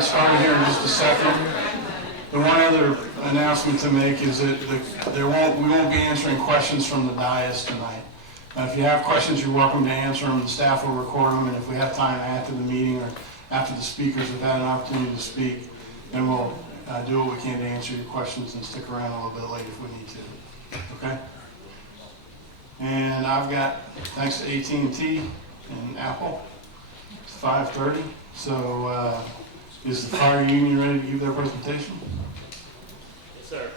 get started here in just a second. The one other announcement to make is that we won't be answering questions from the dais tonight. If you have questions, you're welcome to answer them. The staff will record them, and if we have time after the meeting or after the speakers have had an opportunity to speak, then we'll do what we can to answer your questions and stick around a little bit late if we need to. Okay? And I've got, thanks to AT&T and Apple, it's 5:30. So is the fire union ready to give their presentation? Yes, sir.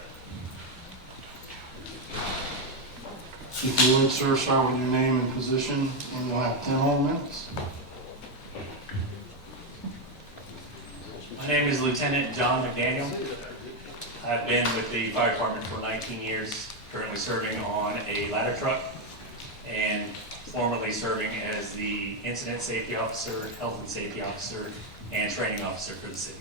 If you would, sir, start with your name and position, and you'll have 10 whole minutes. My name is Lieutenant John McDaniel. I've been with the fire department for 19 years, currently serving on a ladder truck, and formerly serving as the Incident Safety Officer, Health and Safety Officer, and Training Officer for the city.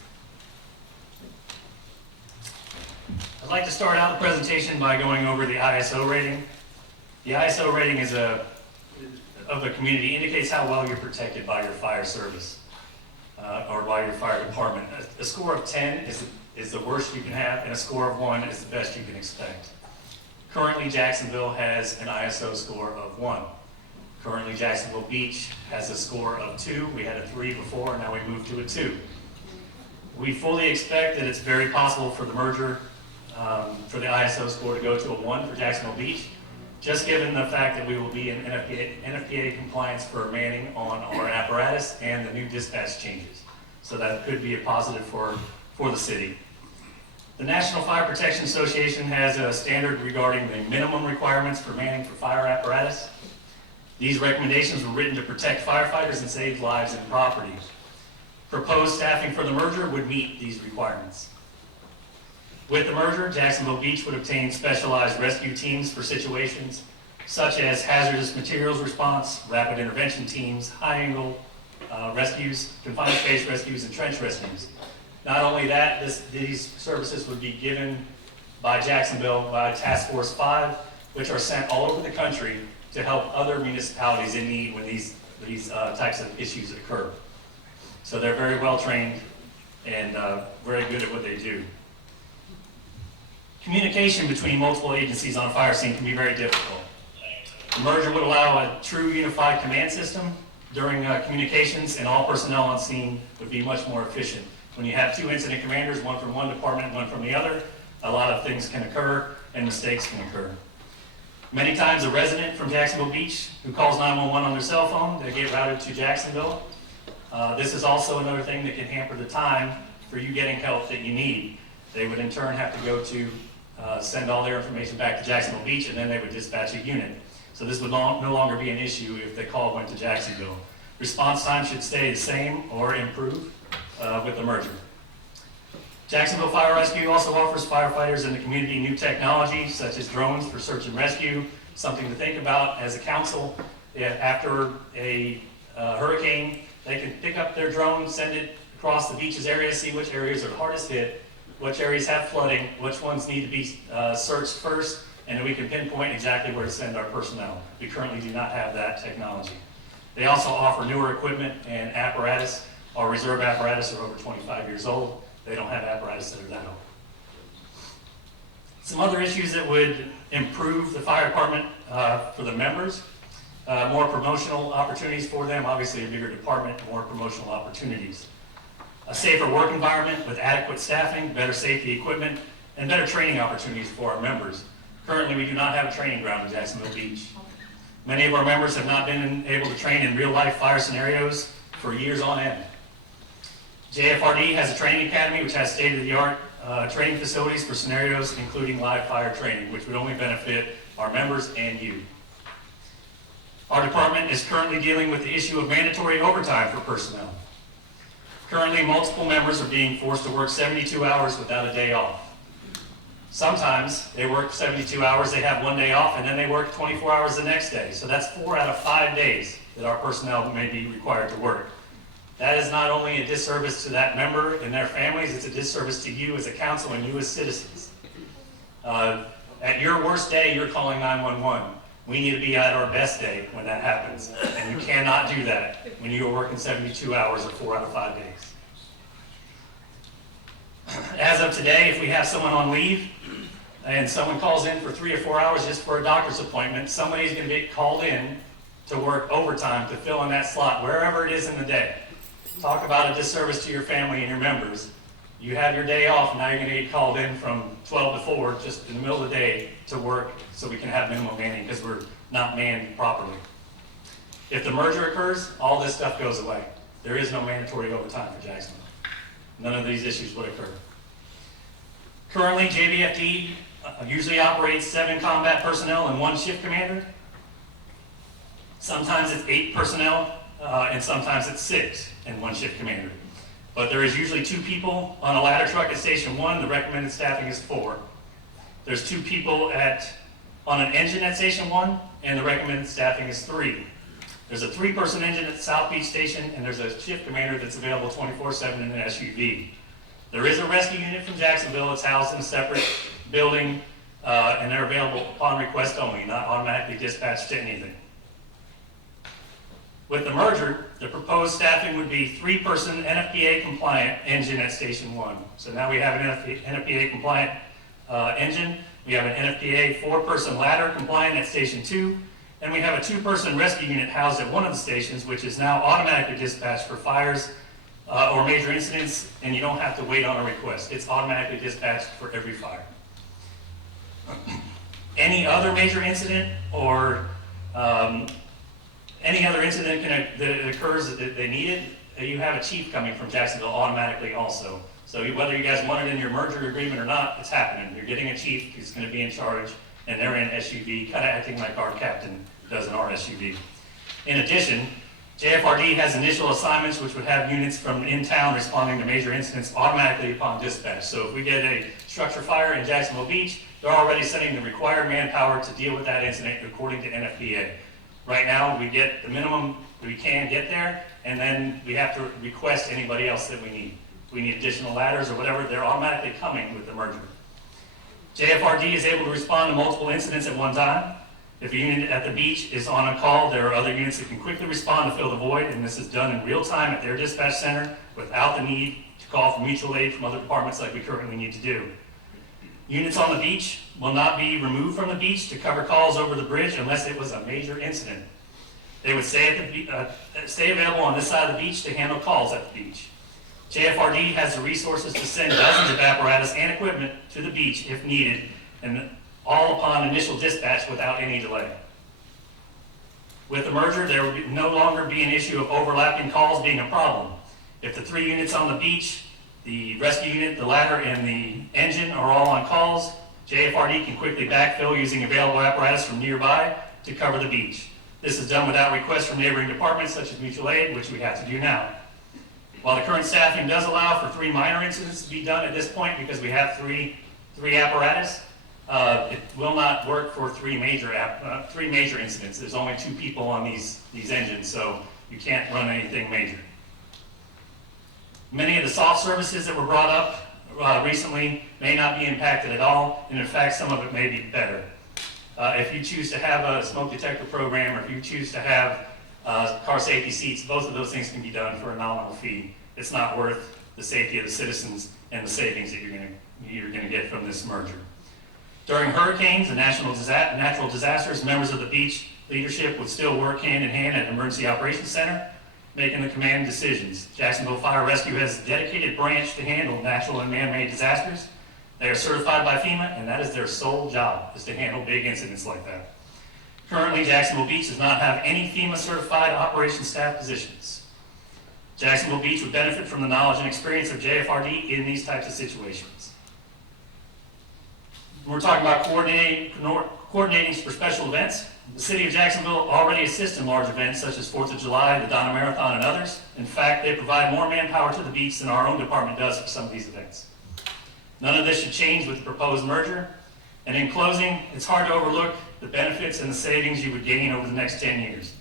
I'd like to start out the presentation by going over the ISO rating. The ISO rating is of the community, indicates how well you're protected by your fire service or by your fire department. A score of 10 is the worst you can have, and a score of 1 is the best you can expect. Currently, Jacksonville has an ISO score of 1. Currently, Jacksonville Beach has a score of 2. We had a 3 before, now we moved to a 2. We fully expect that it's very possible for the merger, for the ISO score to go to a 1 for Jacksonville Beach, just given the fact that we will be in NFPA compliance for manning on our apparatus and the new dispatch changes. So that could be a positive for the city. The National Fire Protection Association has a standard regarding the minimum requirements for manning for fire apparatus. These recommendations were written to protect firefighters and save lives and property. Proposed staffing for the merger would meet these requirements. With the merger, Jacksonville Beach would obtain specialized rescue teams for situations such as hazardous materials response, rapid intervention teams, high-angle rescues, confined space rescues, and trench rescues. Not only that, these services would be given by Jacksonville by Task Force 5, which are sent all over the country to help other municipalities in need when these types of issues occur. So they're very well trained and very good at what they do. Communication between multiple agencies on a fire scene can be very difficult. The merger would allow a true unified command system during communications, and all personnel on scene would be much more efficient. When you have 2 incident commanders, one from one department, one from the other, a lot of things can occur and mistakes can occur. Many times a resident from Jacksonville Beach who calls 911 on their cell phone, they get routed to Jacksonville. This is also another thing that can hamper the time for you getting help that you need. They would in turn have to go to send all their information back to Jacksonville Beach, and then they would dispatch a unit. So this would no longer be an issue if the call went to Jacksonville. Response time should stay the same or improve with the merger. Jacksonville Fire Rescue also offers firefighters in the community new technology such as drones for search and rescue, something to think about as a council. After a hurricane, they can pick up their drone, send it across the beaches area, see which areas are the hardest hit, which areas have flooding, which ones need to be searched first, and then we can pinpoint exactly where to send our personnel. We currently do not have that technology. They also offer newer equipment and apparatus. Our reserve apparatus are over 25 years old. They don't have apparatus that are that old. Some other issues that would improve the fire department for the members, more promotional opportunities for them, obviously a bigger department, more promotional opportunities. A safer work environment with adequate staffing, better safety equipment, and better training opportunities for our members. Currently, we do not have a training ground in Jacksonville Beach. Many of our members have not been able to train in real-life fire scenarios for years on end. JFRD has a training academy which has state-of-the-art training facilities for scenarios including live fire training, which would only benefit our members and you. Our department is currently dealing with the issue of mandatory overtime for personnel. Currently, multiple members are being forced to work 72 hours without a day off. Sometimes they work 72 hours, they have 1 day off, and then they work 24 hours the next day. So that's 4 out of 5 days that our personnel may be required to work. That is not only a disservice to that member and their families, it's a disservice to you as a council and you as citizens. At your worst day, you're calling 911. We need to be at our best day when that happens. And you cannot do that when you are working 72 hours or 4 out of 5 days. As of today, if we have someone on leave and someone calls in for 3 or 4 hours just for a doctor's appointment, somebody's going to get called in to work overtime to fill in that slot wherever it is in the day. Talk about a disservice to your family and your members. You have your day off, now you're going to get called in from 12 to 4 just in the middle of the day to work so we can have minimum manning because we're not manned properly. If the merger occurs, all this stuff goes away. There is no mandatory overtime for Jacksonville. None of these issues would occur. Currently, JBFD usually operates 7 combat personnel and 1 shift commander. Sometimes it's 8 personnel, and sometimes it's 6 and 1 shift commander. But there is usually 2 people on a ladder truck at Station 1. The recommended staffing is 4. There's 2 people on an engine at Station 1, and the recommended staffing is 3. There's a 3-person engine at South Beach Station, and there's a shift commander that's available 24/7 in an SUV. There is a rescue unit from Jacksonville. It's housed in a separate building, and they're available upon request only, not automatically dispatched to anything. With the merger, the proposed staffing would be 3-person NFPA compliant engine at Station 1. So now we have an NFPA compliant engine. We have an NFPA 4-person ladder compliant at Station 2. And we have a 2-person rescue unit housed at one of the stations, which is now automatically dispatched for fires or major incidents, and you don't have to wait on a request. It's automatically dispatched for every fire. Any other major incident or any other incident that occurs that they need it, you have a chief coming from Jacksonville automatically also. So whether you guys want it in your merger agreement or not, it's happening. You're getting a chief who's going to be in charge, and they're in SUV, kind of acting like our captain does in our SUV. In addition, JFRD has initial assignments which would have units from in town responding to major incidents automatically upon dispatch. So if we get a structure fire in Jacksonville Beach, they're already sending the required manpower to deal with that incident according to NFPA. Right now, we get the minimum we can get there, and then we have to request anybody else that we need. If we need additional ladders or whatever, they're automatically coming with the merger. JFRD is able to respond to multiple incidents at one time. If a unit at the beach is on a call, there are other units that can quickly respond to fill the void, and this is done in real time at their dispatch center without the need to call for mutual aid from other departments like we currently need to do. Units on the beach will not be removed from the beach to cover calls over the bridge unless it was a major incident. They would stay available on this side of the beach to handle calls at the beach. JFRD has the resources to send dozens of apparatus and equipment to the beach if needed, and all upon initial dispatch without any delay. With the merger, there would no longer be an issue of overlapping calls being a problem. If the 3 units on the beach, the rescue unit, the ladder, and the engine are all on calls, JFRD can quickly backfill using available apparatus from nearby to cover the beach. This is done without requests from neighboring departments such as mutual aid, which we have to do now. While the current staffing does allow for 3 minor incidents to be done at this point because we have three apparatus, it will not work for 3 major incidents. There's only 2 people on these engines, so you can't run anything major. Many of the soft services that were brought up recently may not be impacted at all, and in fact, some of it may be better. If you choose to have a smoke detector program, or if you choose to have car safety seats, both of those things can be done for a nominal fee. It's not worth the safety of the citizens and the savings that you're going to get from this merger. During hurricanes and natural disasters, members of the beach leadership would still work hand in hand at the Emergency Operations Center, making the command decisions. Jacksonville Fire Rescue has a dedicated branch to handle natural and man-made disasters. They are certified by FEMA, and that is their sole job, is to handle big incidents like that. Currently, Jacksonville Beach does not have any FEMA-certified operations staff positions. Jacksonville Beach would benefit from the knowledge and experience of JFRD in these types of situations. We're talking about coordinating for special events. The City of Jacksonville already assists in large events such as 4th of July, the Donna Marathon, and others. In fact, they provide more manpower to the beach than our own department does for some of these events. None of this should change with the proposed merger. And in closing, it's hard to overlook the benefits and the savings you would gain over the next 10 years.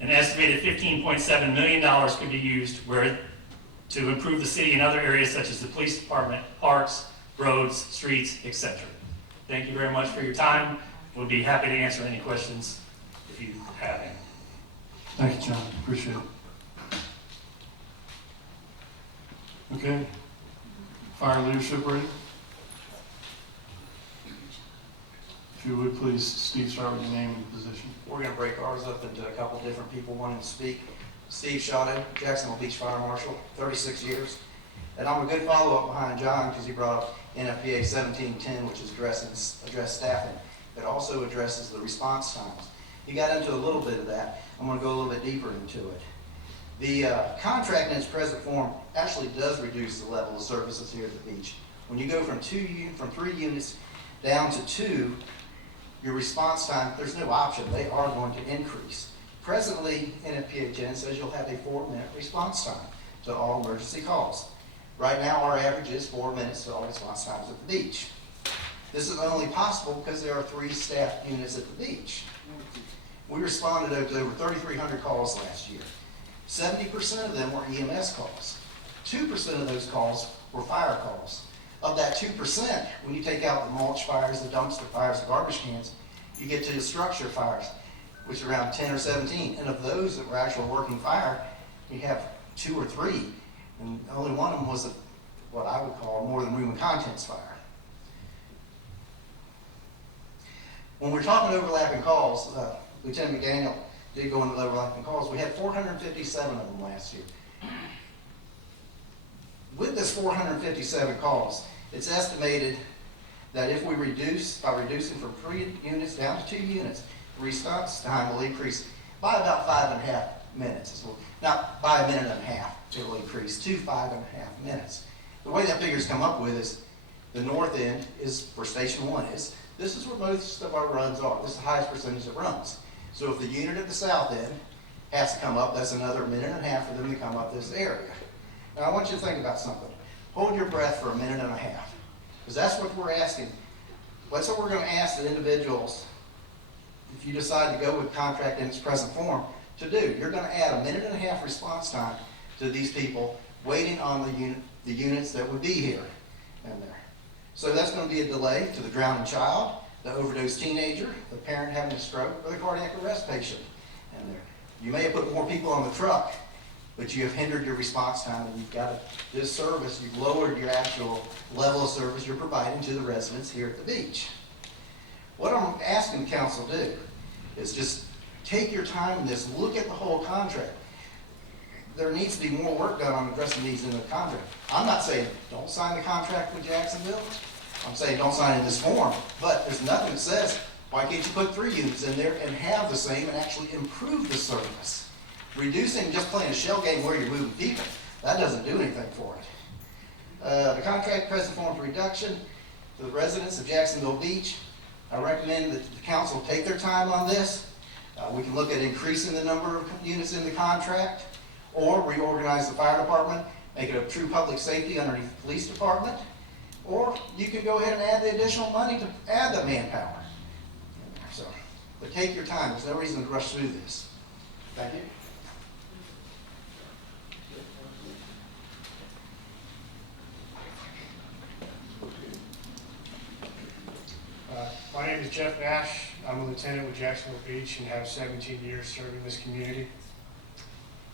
An estimated $15.7 million could be used to improve the city in other areas such as the police department, parks, roads, streets, etc. Thank you very much for your time. We'll be happy to answer any questions if you have any. Thank you, John. Appreciate it. Okay. Fire leadership rating? If you would please, Steve, start with your name and position. We're going to break ours up into a couple different people wanting to speak. Steve Shotto, Jacksonville Beach Fire Marshal, 36 years. And I'm a good follow-up behind John because he brought up NFPA 1710, which is address staffing, but also addresses the response times. He got into a little bit of that. I'm going to go a little bit deeper into it. The contract in its present form actually does reduce the level of services here at the beach. When you go from 3 units down to 2, your response time, there's no option. They are going to increase. Presently, NFPA 10 says you'll have a 4-minute response time to all emergency calls. Right now, our average is 4 minutes to all response times at the beach. This is only possible because there are 3 staff units at the beach. We responded to over 3,300 calls last year. 70% of them were EMS calls. 2% of those calls were fire calls. Of that 2%, when you take out the mulch fires, the dumpster fires, the garbage cans, you get to the structure fires, which are around 10 or 17. And of those that were actual working fire, you have 2 or 3. And only one of them was what I would call more than room and contents fire. When we're talking overlapping calls, Lieutenant McDaniel did go into the overlapping calls. We had 457 of them last year. With this 457 calls, it's estimated that if we reduce, by reducing from 3 units down to 2 units, the response time will increase by about 5.5 minutes. Not by 1.5 minutes, it will increase to 5.5 minutes. The way that figure's come up with is the north end is where Station 1 is. This is where most of our runs are. This is the highest percentage that runs. So if the unit at the south end has to come up, that's another 1.5 minutes for them to come up this area. Now I want you to think about something. Hold your breath for 1.5 minutes, because that's what we're asking. That's what we're going to ask the individuals, if you decide to go with contract in its present form, to do. You're going to add 1.5 minutes response time to these people waiting on the units that would be here and there. So that's going to be a delay to the drowning child, the overdosed teenager, the parent having a stroke, or the cardiac arrest patient in there. You may have put more people on the truck, but you have hindered your response time, and you've got this service, you've lowered your actual level of service you're providing to the residents here at the beach. What I'm asking the council to do is just take your time in this, look at the whole contract. There needs to be more work done on addressing these in the contract. I'm not saying don't sign the contract with Jacksonville. I'm saying don't sign in this form, but there's nothing that says, why can't you put 3 units in there and have the same and actually improve the service? Reducing, just playing a shell game where you're moving people, that doesn't do anything for it. The contract present form for reduction to the residents of Jacksonville Beach, I recommend that the council take their time on this. We can look at increasing the number of units in the contract, or reorganize the fire department, make it a true public safety underneath the police department, or you can go ahead and add the additional money to add the manpower. So, but take your time. There's no reason to rush through this. Thank you. My name is Jeff Nash. I'm a lieutenant with Jacksonville Beach and have 17 years serving this community.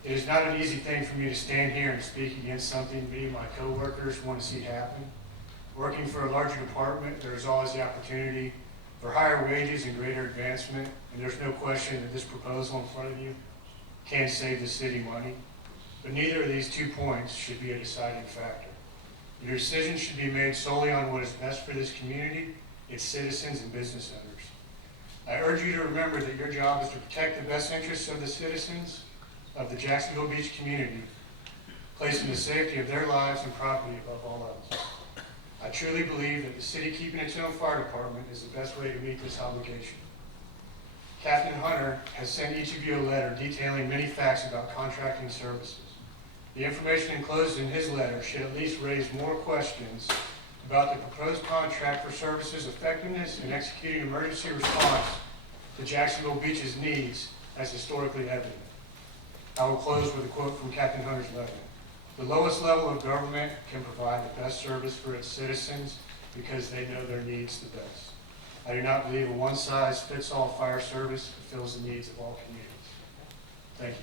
It is not an easy thing for me to stand here and speak against something me and my coworkers want to see happen. Working for a larger department, there is always the opportunity for higher wages and greater advancement, and there's no question that this proposal in front of you can save the city money. But neither of these 2 points should be a deciding factor. Your decision should be made solely on what is best for this community, its citizens, and business owners. I urge you to remember that your job is to protect the best interests of the citizens of the Jacksonville Beach community, placing the safety of their lives and property above all else. I truly believe that the city keeping its own fire department is the best way to meet this obligation. Captain Hunter has sent each of you a letter detailing many facts about contracting services. The information enclosed in his letter should at least raise more questions about the proposed contract for services effectiveness in executing emergency response to Jacksonville Beach's needs as historically evident. I will close with a quote from Captain Hunter's letter. The lowest level of government can provide the best service for its citizens because they know their needs the best. I do not believe a one-size-fits-all fire service fulfills the needs of all communities. Thank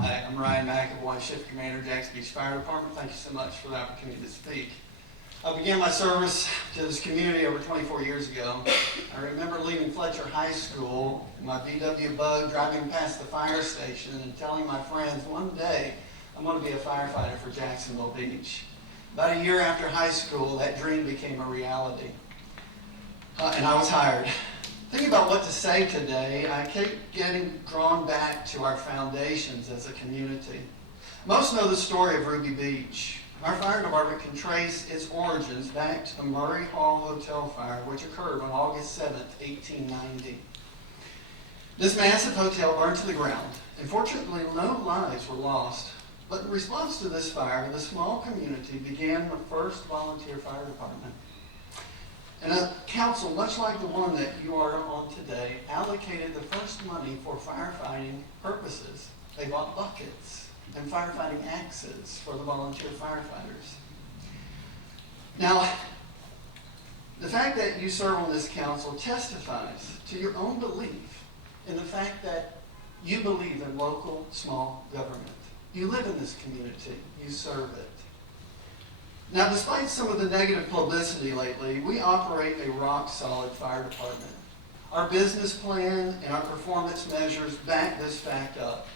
you. Hi, I'm Ryan McAvoy, Shift Commander, Jackson Beach Fire Department. Thank you so much for the opportunity to speak. I began my service to this community over 24 years ago. I remember leaving Fletcher High School in my VW Bug, driving past the fire station and telling my friends, one day I'm going to be a firefighter for Jacksonville Beach. About a year after high school, that dream became a reality. And I was hired. Thinking about what to say today, I keep getting drawn back to our foundations as a community. Most know the story of Ruby Beach. Our fire department can trace its origins back to the Murray Hall Hotel fire, which occurred on August 7, 1890. This massive hotel burned to the ground, and fortunately no lives were lost. But in response to this fire, the small community began the first volunteer fire department. And a council, much like the one that you are on today, allocated the first money for firefighting purposes. They bought buckets and firefighting axes for the volunteer firefighters. Now, the fact that you serve on this council testifies to your own belief in the fact that you believe in local small government. You live in this community, you serve it. Now, despite some of the negative publicity lately, we operate a rock-solid fire department. Our business plan and our performance measures back this fact up.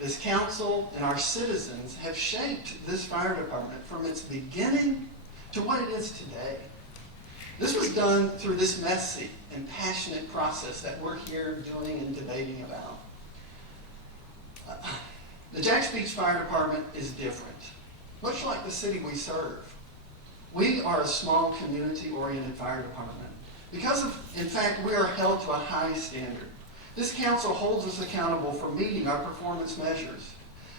This council and our citizens have shaped this fire department from its beginning to what it is today. This was done through this messy and passionate process that we're here doing and debating about. The Jackson Beach Fire Department is different. Much like the city we serve, we are a small community-oriented fire department. Because of, in fact, we are held to a high standard. This council holds us accountable for meeting our performance measures.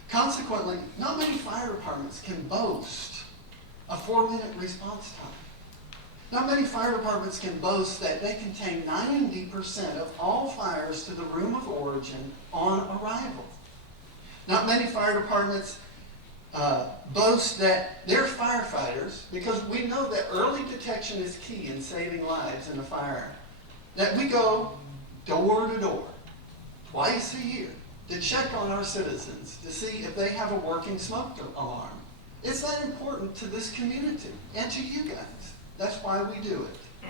Consequently, not many fire departments can boast a 4-minute response time. Not many fire departments can boast that they contain 90% of all fires to the room of origin on arrival. Not many fire departments boast that they're firefighters, because we know that early detection is key in saving lives in a fire. That we go door to door, twice a year, to check on our citizens to see if they have a working smoke alarm. It's that important to this community and to you guys. That's why we do it.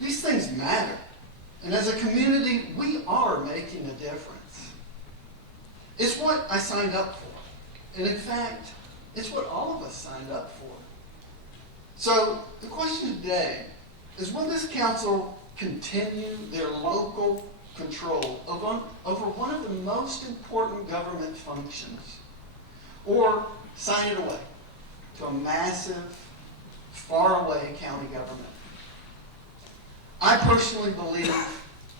These things matter. And as a community, we are making a difference. It's what I signed up for. And in fact, it's what all of us signed up for. So the question today is, will this council continue their local control over one of the most important government functions, or sign it away to a massive, faraway county government? I personally believe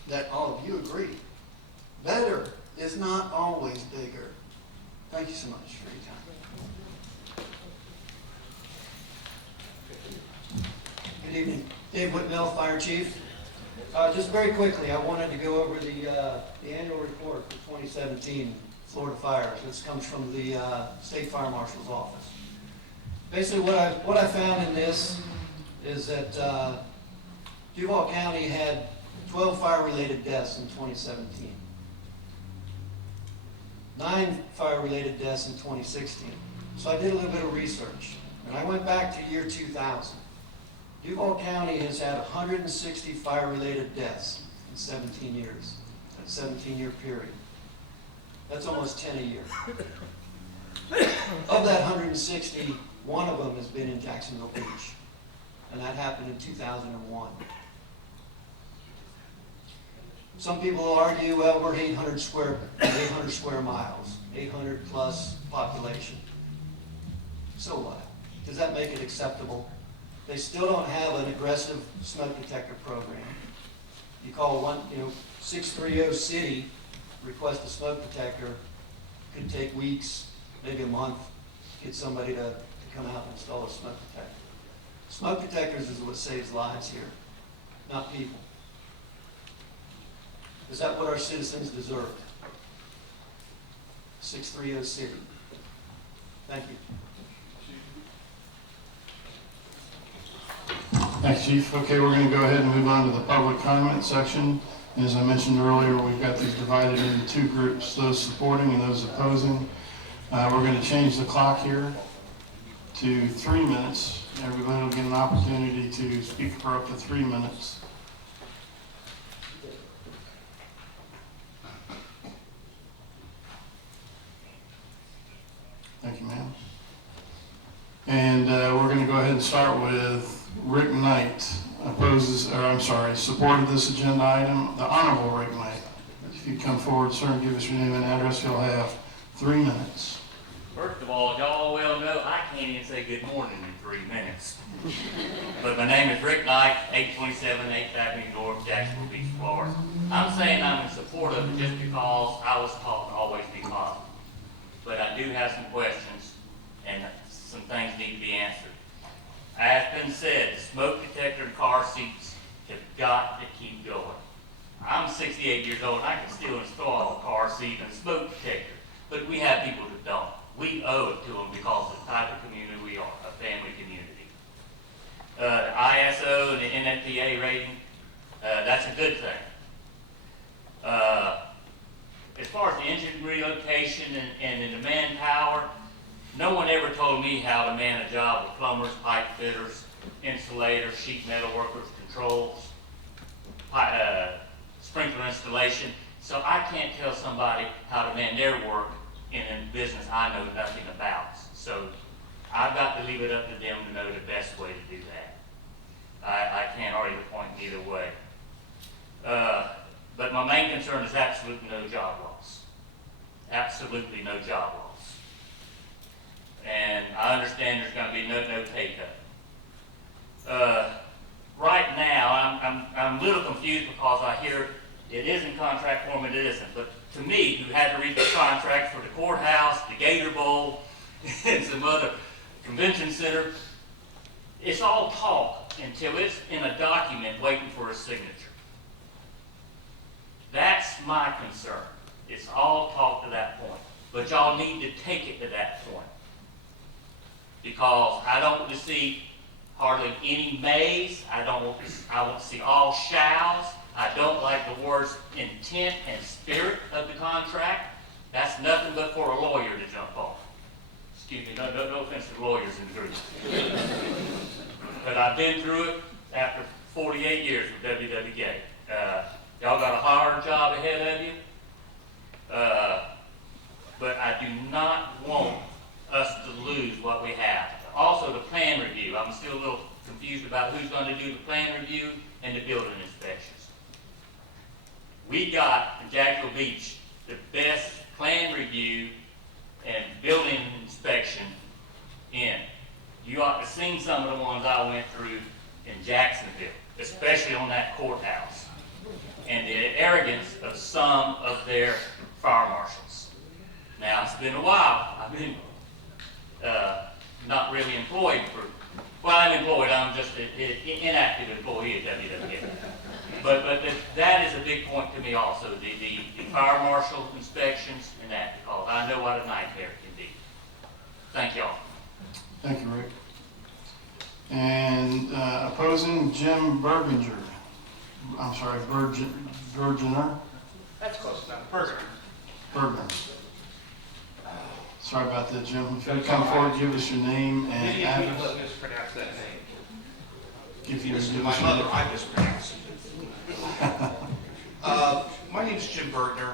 that all of you agree. Better is not always bigger. Thank you so much for your time. Good evening. Dave Whitmell, Fire Chief. Just very quickly, I wanted to go over the annual report for 2017 Florida fires. This comes from the State Fire Marshal's office. Basically, what I found in this is that Duval County had 12 fire-related deaths in 2017, 9 fire-related deaths in 2016. So I did a little bit of research, and I went back to year 2000. Duval County has had 160 fire-related deaths in 17 years, a 17-year period. That's almost 10 a year. Of that 160, one of them has been in Jacksonville Beach, and that happened in 2001. Some people will argue, well, we're 800 square miles, 800 plus population. So what? Does that make it acceptable? They still don't have an aggressive smoke detector program. You call 630 city, request a smoke detector, could take weeks, maybe a month, get somebody to come out and install a smoke detector. Smoke detectors is what saves lives here, not people. Is that what our citizens deserve? 630 city. Thank you. Thanks, Chief. Okay, we're going to go ahead and move on to the public comment section. And as I mentioned earlier, we've got these divided into two groups, those supporting and those opposing. We're going to change the clock here to 3 minutes. Everybody will get an opportunity to speak for up to 3 minutes. Thank you, ma'am. And we're going to go ahead and start with Rick Knight supported this agenda item. The Honorable Rick Knight. If you come forward, sir, and give us your name and address, you'll have 3 minutes. First of all, y'all well know I can't even say good morning in 3 minutes. But my name is Rick Knight, 827 8th Avenue North, Jacksonville Beach, Florida. I'm saying I'm in support of it just because I was taught to always be positive. But I do have some questions, and some things need to be answered. As been said, the smoke detector and car seats have got to keep going. I'm 68 years old, and I can still install a car seat and a smoke detector, but we have people that don't. We owe it to them because of the type of community we are, a family community. The ISO and the NFPA rating, that's a good thing. As far as the engine relocation and the manpower, no one ever told me how to man a job with plumbers, pipe fitters, insulators, sheet metal workers, controls, sprinkler installation. So I can't tell somebody how to man their work in a business I know nothing about. So I've got to leave it up to them to know the best way to do that. I can't argue the point either way. But my main concern is absolutely no job loss. Absolutely no job loss. And I understand there's going to be no pay cut. Right now, I'm a little confused because I hear it is in contract form, it isn't. But to me, who had to read the contract for the courthouse, the Gator Bowl, and some other convention center, it's all talk until it's in a document waiting for a signature. That's my concern. It's all talk to that point. But y'all need to take it to that point. Because I don't want to see hardly any mays. I want to see all shalls. I don't like the words intent and spirit of the contract. That's nothing but for a lawyer to jump on. Excuse me, no offense to lawyers in the group. But I've been through it after 48 years with WWA. Y'all got a hard job ahead of you. But I do not want us to lose what we have. Also, the plan review. I'm still a little confused about who's going to do the plan review and the building inspections. We got in Jacksonville Beach the best plan review and building inspection in. You ought to have seen some of the ones I went through in Jacksonville, especially on that courthouse, and the arrogance of some of their fire marshals. Now, it's been a while. I've been not really employed I'm employed. I'm just an inactive employee at WWA. But that is a big point to me also, the fire marshal inspections and that, because I know what a nightmare can be. Thank y'all. Thank you, Rick. And opposing, Jim Bergener. That's close enough. Bergener. Bergener. Sorry about that, Jim. If you come forward, give us your name and Many address. people mispronounce that name. Give us My your mother, name. I mispronounced it. My name is Jim Bertner.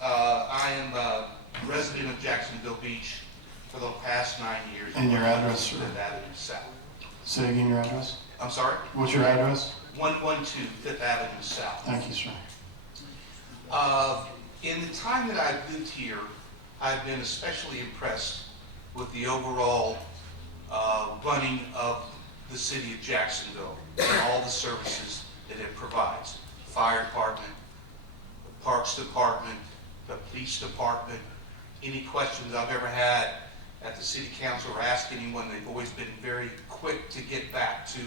I am a resident of Jacksonville Beach for the past 9 years. And your address, sir? Fifth Avenue South. Say again your address. I'm sorry? What's your address? 112 Fifth Avenue South. Thank you, sir. In the time that I've lived here, I've been especially impressed with the overall running of the city of Jacksonville and all the services that it provides. Fire department, the parks department, the police department. Any questions I've ever had at the city council or asked anyone, they've always been very quick to get back to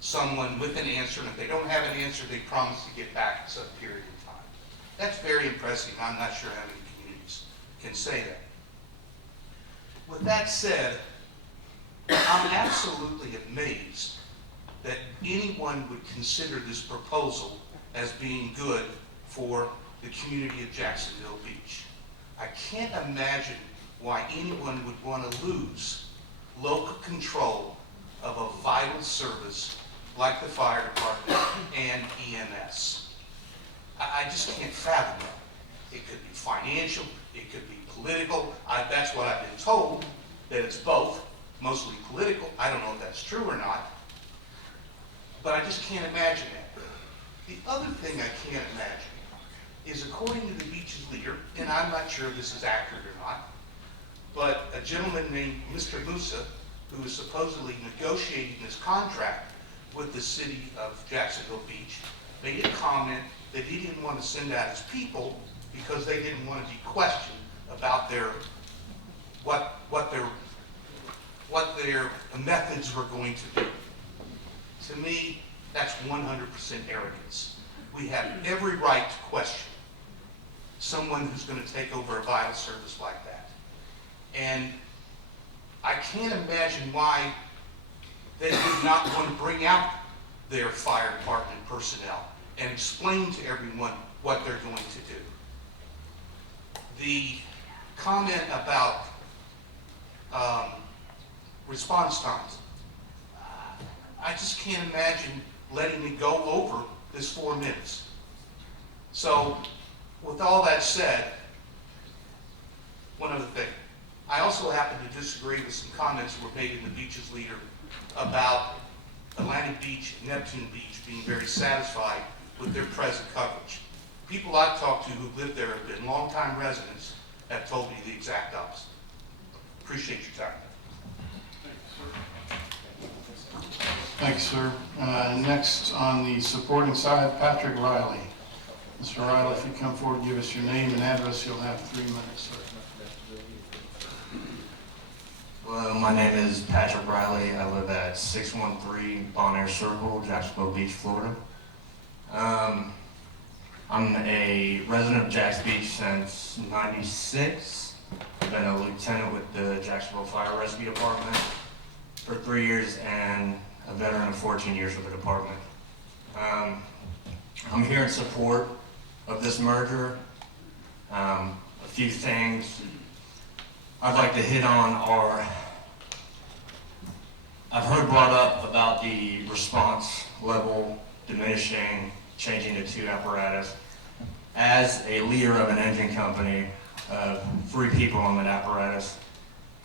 someone with an answer. And if they don't have an answer, they promise to get back in some period of time. That's very impressive. I'm not sure how many communities can say that. With that said, I'm absolutely amazed that anyone would consider this proposal as being good for the community of Jacksonville Beach. I can't imagine why anyone would want to lose local control of a vital service like the fire department and EMS. I just can't fathom that. It could be financial, it could be political. That's what I've been told, that it's both, mostly political. I don't know if that's true or not, but I just can't imagine that. The other thing I can't imagine is, according to the beach's leader, and I'm not sure if this is accurate or not, but a gentleman named Mr. Musa, who is supposedly negotiating this contract with the city of Jacksonville Beach, made a comment that he didn't want to send out his people because they didn't want to be questioned about what their methods were going to be. To me, that's 100% arrogance. We have every right to question someone who's going to take over a vital service like that. And I can't imagine why they would not want to bring out their fire department personnel and explain to everyone what they're going to do. The comment about response times, I just can't imagine letting it go over this 4 minutes. So, with all that said, one other thing. I also happen to disagree with some comments that were made in the beach's leader about Atlantic Beach and Neptune Beach being very satisfied with their present coverage. People I've talked to who live there have been longtime residents have told me the exact opposite. Appreciate your time. Thanks, sir. Next on the supporting side, Patrick Reilly. Mr. Reilly, if you come forward and give us your name and address, you'll have 3 minutes, sir. Hello, my name is Patrick Reilly. I live at 613 Bon Air Circle, Jacksonville Beach, Florida. I'm a resident of Jacks Beach since '96. I've been a lieutenant with the Jacksonville Fire Rescue Department for 3 years and a veteran of 14 years with the department. I'm here in support of this merger. A few things I'd like to hit on are, I've heard brought up about the response level diminishing, changing to 2 apparatus. As a leader of an engine company, 3 people on an apparatus,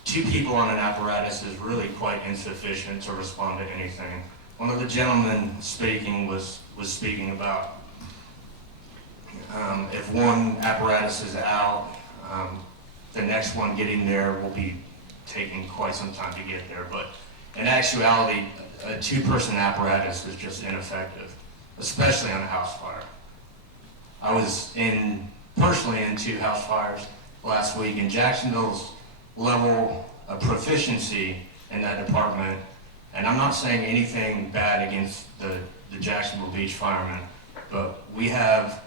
2 people on an apparatus is really quite insufficient to respond to anything. One of the gentlemen speaking was speaking about if one apparatus is out, the next one getting there will be taking quite some time to get there. But in actuality, a 2-person apparatus is just ineffective, especially on a house fire. I was personally in 2 house fires last week, and Jacksonville's level of proficiency in that department, and I'm not saying anything bad against the Jacksonville Beach firemen, but we have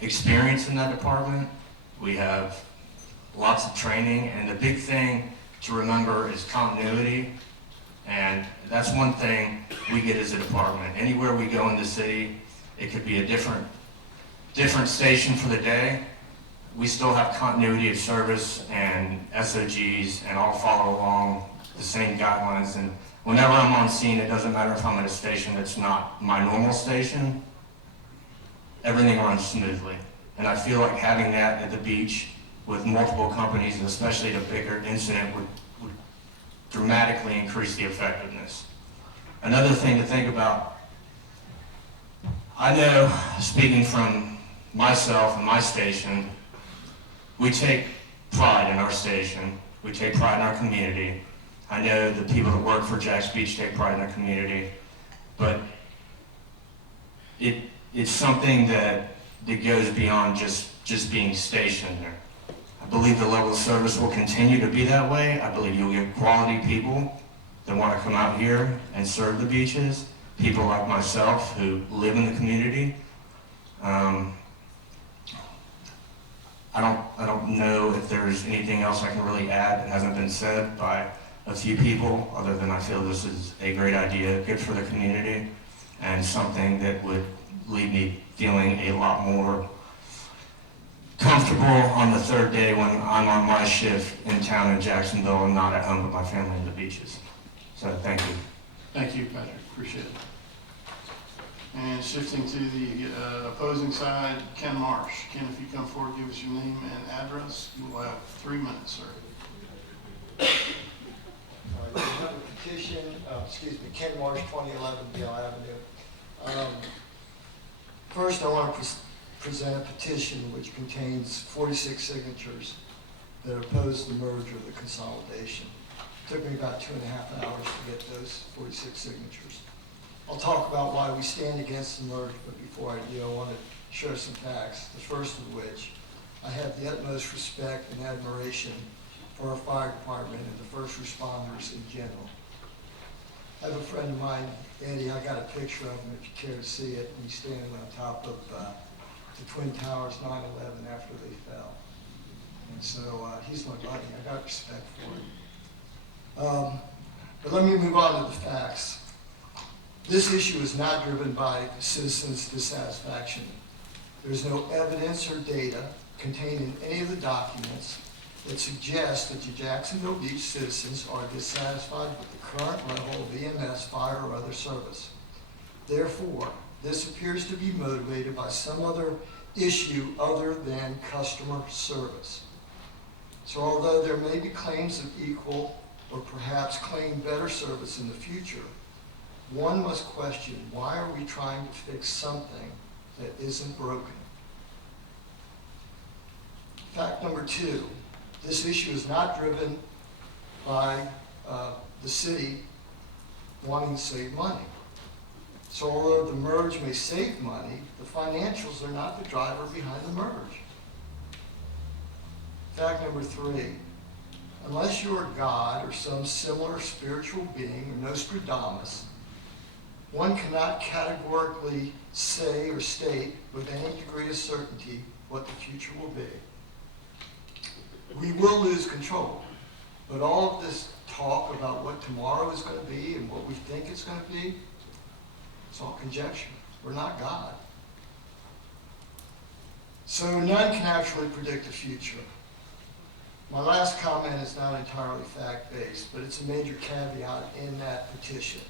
experience in that department. We have lots of training, and the big thing to remember is continuity, and that's one thing we get as a department. Anywhere we go in the city, it could be a different station for the day. We still have continuity of service and SOGs, and all follow along the same guidelines. And whenever I'm on scene, it doesn't matter if I'm at a station that's not my normal station, everything runs smoothly. And I feel like having that at the beach with multiple companies, and especially the bigger incident, would dramatically increase the effectiveness. Another thing to think about, I know, speaking from myself and my station, we take pride in our station. We take pride in our community. I know the people that work for Jacks Beach take pride in their community, but it's something that goes beyond just being stationed there. I believe the level of service will continue to be that way. I believe you'll get quality people that want to come out here and serve the beaches, people like myself who live in the community. I don't know if there's anything else I can really add that hasn't been said by a few people, other than I feel this is a great idea, good for the community, and something that would leave me feeling a lot more comfortable on the third day when I'm on my shift in town in Jacksonville and not at home with my family in the beaches. So thank you. Thank you, Patrick, appreciate it. And shifting to the opposing side, Ken Marsh. Ken, if you come forward, give us your name and address. You will have 3 minutes, sir. We have a petition, Ken Marsh, 2011 Beale Avenue. First, I want to present a petition which contains 46 signatures that oppose the merger, the consolidation. It took me about 2.5 hours to get those 46 signatures. I'll talk about why we stand against the merger, but before I do, I want to share some facts, the first of which, I have the utmost respect and admiration for our fire department and the first responders in general. I have a friend of mine, Eddie, I got a picture of him if you care to see it, and he's standing on top of the Twin Towers 9/11 after they fell. And so he's my buddy, I got respect for him. But let me move on to the facts. This issue is not driven by citizens' dissatisfaction. There's no evidence or data contained in any of the documents that suggest that the Jacksonville Beach citizens are dissatisfied with the current level of EMS, fire, or other service. Therefore, this appears to be motivated by some other issue other than customer service. So although there may be claims of equal or perhaps claim better service in the future, one must question, why are we trying to fix something that isn't broken? Fact number 2, this issue is not driven by the city wanting to save money. So although the merge may save money, the financials are not the driver behind the merge. Fact number 3, unless you are God or some similar spiritual being or Nostradamus, one cannot categorically say or state with any degree of certainty what the future will be. We will lose control, but all of this talk about what tomorrow is going to be and what we think it's going to be, it's all conjecture. We're not God. So none can actually predict the future. My last comment is not entirely fact-based, but it's a major caveat in that petition.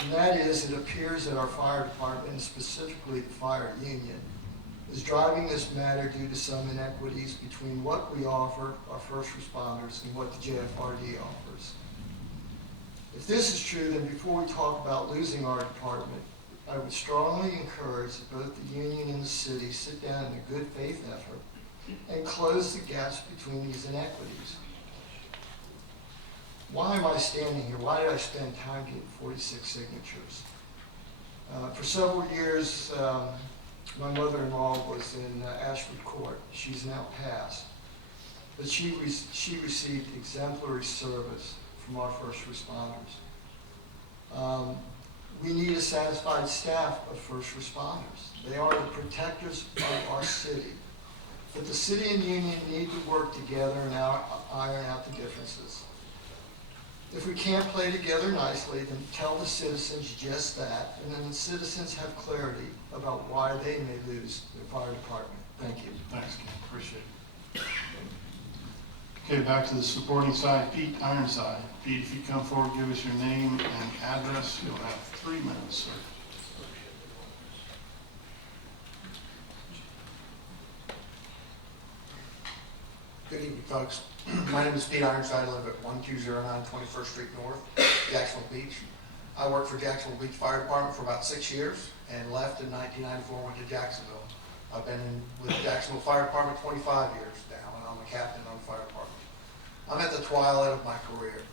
And that is, it appears that our fire department, and specifically the fire union, is driving this matter due to some inequities between what we offer our first responders and what the JFRD offers. If this is true, then before we talk about losing our department, I would strongly encourage that both the union and the city sit down in a good faith effort and close the gaps between these inequities. Why am I standing here? Why did I spend time getting 46 signatures? For several years, my mother-in-law was in Ashford Court. She's now passed. But she received exemplary service from our first responders. We need a satisfied staff of first responders. They are the protectors of our city. But the city and union need to work together and iron out the differences. If we can't play together nicely, then tell the citizens just that, and then the citizens have clarity about why they may lose their fire department. Thank you. Thanks, Ken, appreciate it. Okay, back to the supporting side, Pete Ironside. Pete, if you come forward, give us your name and address. You'll have 3 minutes, sir. Good evening, folks. My name is Pete Ironside. I live at 1209 21st Street North, Jacksonville Beach. I worked for Jacksonville Beach Fire Department for about 6 years and left in 1994, went to Jacksonville. I've been with Jacksonville Fire Department 25 years now, and I'm a captain on the fire department. I'm at the twilight of my career.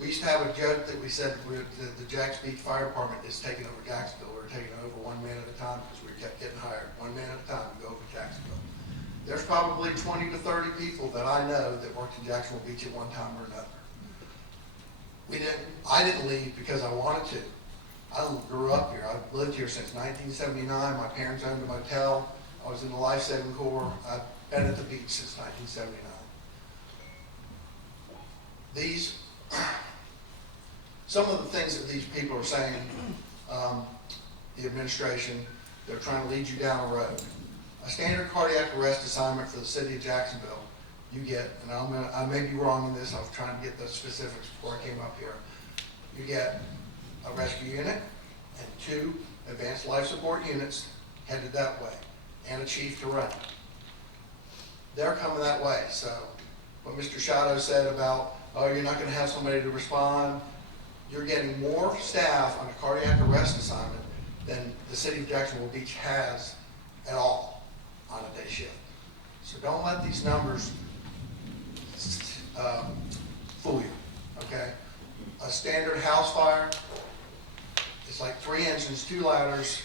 We used to have a joke that we said the Jacks Beach Fire Department is taking over Jacksonville. We're taking over one man at a time because we kept getting hired. One man at a time to go over Jacksonville. There's probably 20 to 30 people that I know that worked in Jacksonville Beach at one time or another. I didn't leave because I wanted to. I grew up here. I've lived here since 1979. My parents owned a motel. I was in the Life Saving Corps. I've been at the beach since 1979. these, some of the things that these people are saying, the administration, they're trying to lead you down a road. A standard cardiac arrest assignment for the city of Jacksonville, you get, and I may be wrong in this, I was trying to get the specifics before I came up here. You get a rescue unit and 2 advanced life support units headed that way, and a chief to run. They're coming that way, so what Mr. Shadow said about, oh, you're not gonna have somebody to respond, you're getting more staff on a cardiac arrest assignment than the city of Jacksonville Beach has at all on a day shift. So don't let these numbers fool you, okay? A standard house fire is like 3 engines, 2 ladders,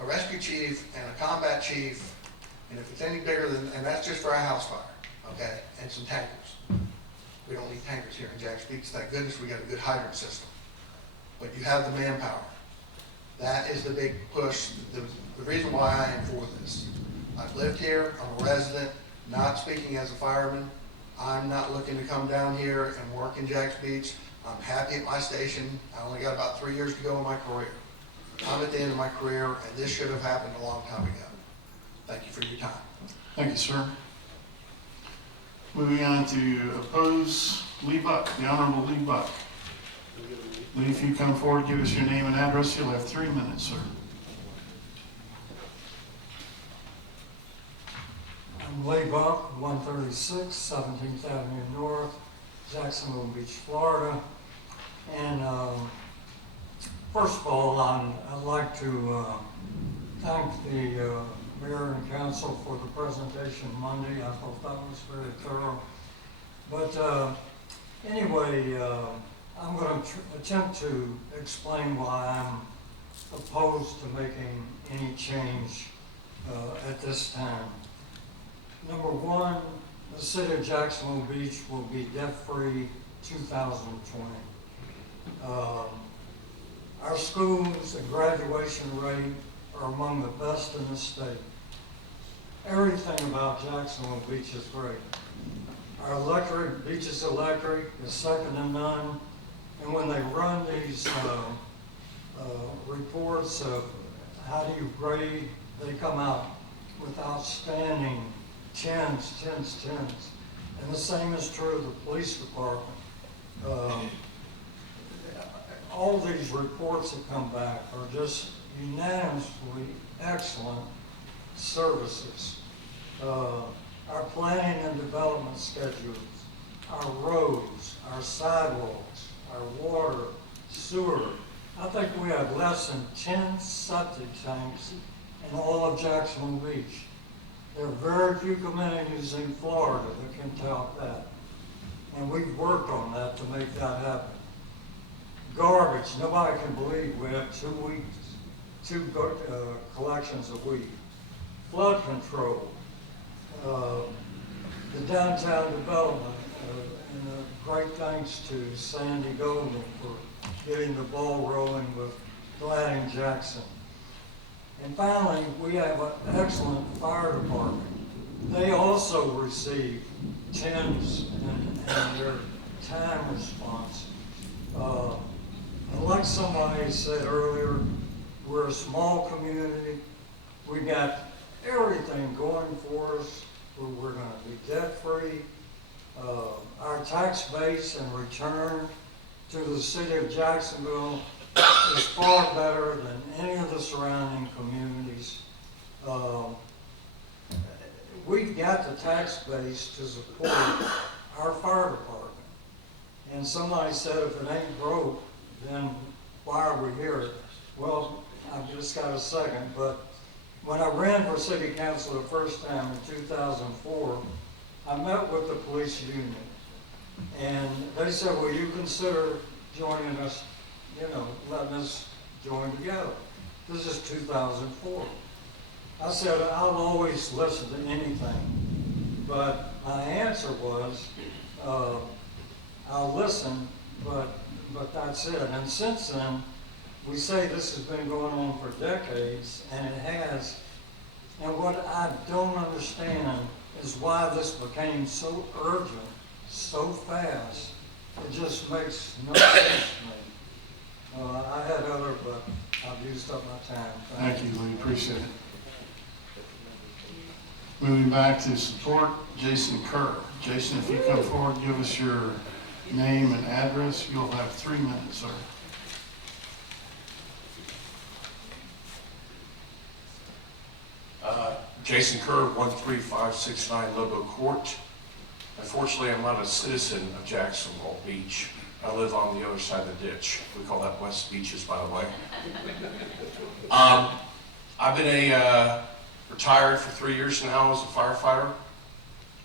a rescue chief and a combat chief, and if it's any bigger than, and that's just for a house fire, okay? And some tankers. We don't need tankers here in Jackson Beach. Thank goodness we got a good hydrant system. But you have the manpower. That is the big push, the reason why I am for this. I've lived here, I'm a resident, not speaking as a fireman. I'm not looking to come down here and work in Jackson Beach. I'm happy at my station. I only got about 3 years to go in my career. I'm at the end of my career, and this should have happened a long time ago. Thank you for your time. Thank you, sir. Moving on to oppose Lee Buck, the Honorable Lee Buck. Lee, if you come forward, give us your name and address. You'll have 3 minutes, sir. I'm Lee Buck, 136 17th Avenue North, Jacksonville Beach, Florida. And first of all, I'd like to thank the Mayor and Council for the presentation Monday. I thought that was very thorough. But anyway, I'm going to attempt to explain why I'm opposed to making any change at this time. Number one, the city of Jacksonville Beach will be debt-free 2020. Our schools and graduation rate are among the best in the state. Everything about Jacksonville Beach is great. Our electric, Beaches Electric, is second to none. And when they run these reports of how do you grade, they come out with outstanding 10s. And the same is true of the police department. All these reports that come back are just unanimously excellent services. Our planning and development schedules, our roads, our sidewalks, our water, sewer. I think we have less than 10 septic tanks in all of Jacksonville Beach. There are very few communities in Florida that can tout that. And we've worked on that to make that happen. Garbage, nobody can believe we have 2 collections a week. Flood control, the downtown development, and great thanks to Sandy Golden for getting the ball rolling with Glad Jackson. And finally, we have an excellent fire department. They also receive 10s in their time response. And like somebody said earlier, we're a small community. We got everything going for us. We're going to be debt-free. Our tax base and return to the city of Jacksonville is far better than any of the surrounding communities. We've got the tax base to support our fire department. And somebody said if it ain't broke, then why are we here? Well, I've just got a second, but when I ran for city council the first time in 2004, I met with the police union. And they said, will you consider joining us, letting us join together? This is 2004. I said, I'll always listen to anything. But my answer was, I'll listen, but that's it. And since then, we say this has been going on for decades, and it has. And what I don't understand is why this became so urgent, so fast, It just makes no sense to me. I had other, but I've used up my time. Thank you, Lee, appreciate it. Moving back to support, Jason Kerr. Jason, if you come forward, give us your name and address. You'll have 3 minutes, sir. Jason Kerr, 13569 Lobo Court. Unfortunately, I'm not a citizen of Jacksonville Beach. I live on the other side of the ditch. We call that West Beaches, by the way. I've been retired for 3 years now as a firefighter.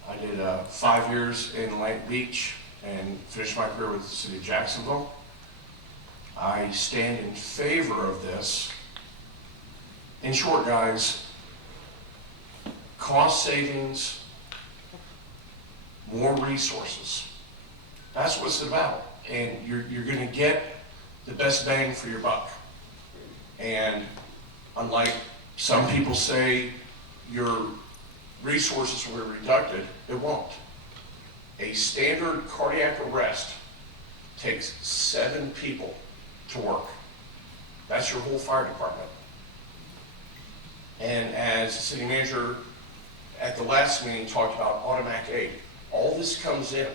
I did 5 years in Atlantic Beach and finished my career with the city of Jacksonville. I stand in favor of this. In short, guys, cost savings, more resources. That's what it's about. And you're going to get the best bang for your buck. And unlike some people say your resources will be reduced, it won't. A standard cardiac arrest takes 7 people to work. That's your whole fire department. And as the city manager at the last meeting talked about automatic aid, all this comes in.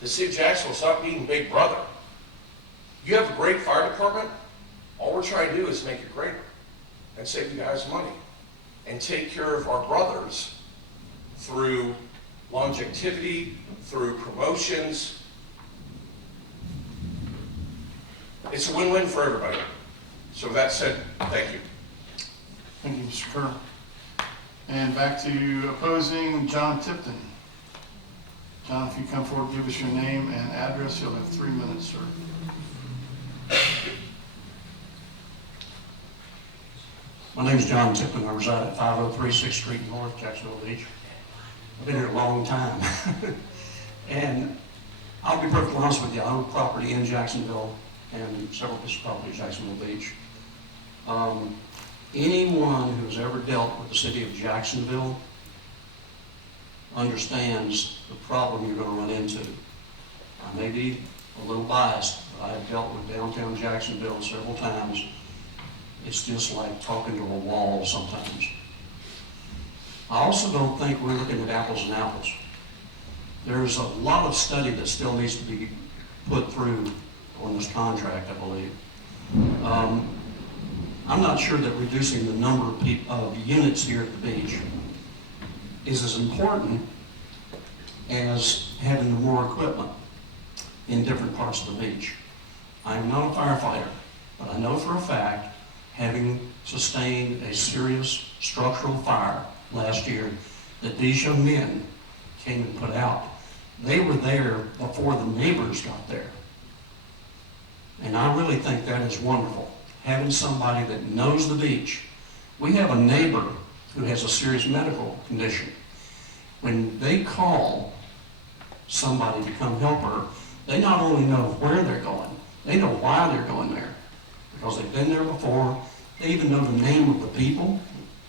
The city of Jacksonville's not being Big Brother. You have a great fire department. All we're trying to do is make it greater and save you guys money and take care of our brothers through longevity, through promotions. It's a win-win for everybody. So with that said, thank you. Thank you, Mr. Kerr. And back to opposing, John Tipton. John, if you come forward, give us your name and address. You'll have 3 minutes, sir. My name is John Tipton. I reside at 503 6th Street North, Jacksonville Beach. I've been here a long time. And I'll be perfectly honest with you, I own property in Jacksonville and several pieces of property in Jacksonville Beach. Anyone who's ever dealt with the city of Jacksonville understands the problem you're going to run into. I may be a little biased, but I have dealt with downtown Jacksonville several times. It's just like talking to a wall sometimes. I also don't think we're looking at apples and apples. There's a lot of study that still needs to be put through on this contract, I believe. I'm not sure that reducing the number of units here at the beach is as important as having more equipment in different parts of the beach. I am not a firefighter, but I know for a fact, having sustained a serious structural fire last year, that these young men came and put out. They were there before the neighbors got there. And I really think that is wonderful, having somebody that knows the beach. We have a neighbor who has a serious medical condition. When they call somebody to come help her, they not only know where they're going, they know why they're going there, because they've been there before. They even know the name of the people,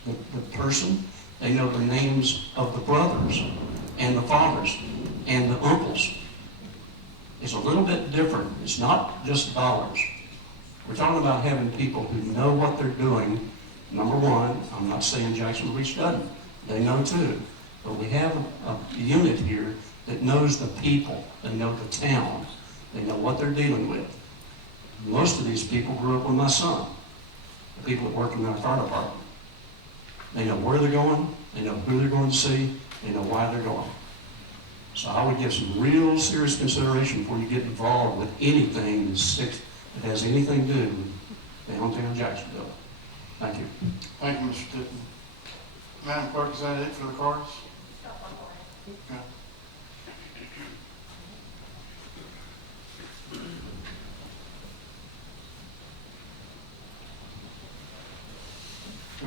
the person. They know the names of the brothers and the fathers and the uncles. It's a little bit different. It's not just dollars. We're talking about having people who know what they're doing. Number one, I'm not saying Jacksonville Beach doesn't. They know too. But we have a unit here that knows the people. They know the town. They know what they're dealing with. Most of these people grew up with my son, the people that work in our fire department. They know where they're going. They know who they're going to see. They know why they're going. So I would give some real serious consideration before you get involved with anything that has anything to do with downtown Jacksonville. Thank you. Thank you, Mr. Tipton. Madam Clerk, is that it for the cards? Okay.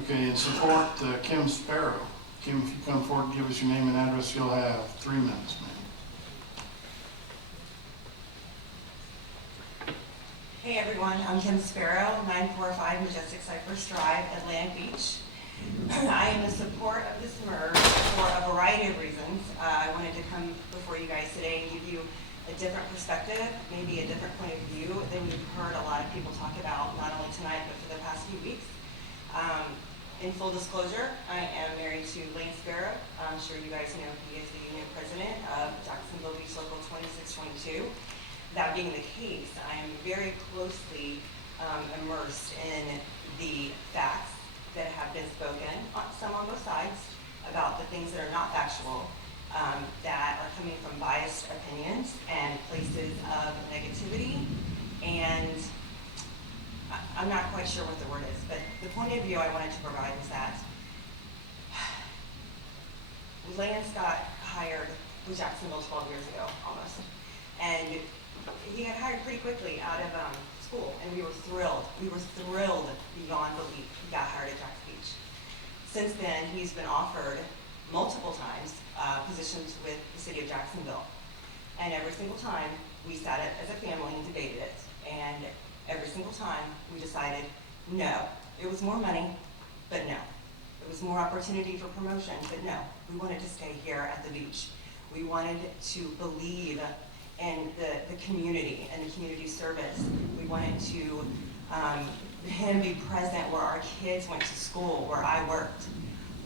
Okay, in support, Kim Sparrow. Kim, if you come forward and give us your name and address, you'll have 3 minutes, ma'am. Hey everyone, I'm Kim Sparrow, 945 Majestic Cypress Drive, Atlantic Beach. I am in support of this merge for a variety of reasons. I wanted to come before you guys today and give you a different perspective, maybe a different point of view than we've heard a lot of people talk about, not only tonight, but for the past few weeks. In full disclosure, I am married to Lance Sparrow. I'm sure you guys know he is the union president of Jacksonville Beach Local 2622. That being the case, I am very closely immersed in the facts that have been spoken, some on both sides, about the things that are not factual, that are coming from biased opinions and places of negativity. And I'm not quite sure what the word is, but the point of view I wanted to provide was that Lance got hired with Jacksonville 12 years ago, almost. And he got hired pretty quickly out of school, and we were thrilled. We were thrilled beyond belief he got hired at Jax Beach. Since then, he's been offered multiple times positions with the city of Jacksonville. And every single time, we sat it as a family and debated it. And every single time, we decided, no. It was more money, but no. It was more opportunity for promotion, but no. We wanted to stay here at the beach. We wanted to believe in the community and the community service. We wanted to him be present where our kids went to school, where I worked.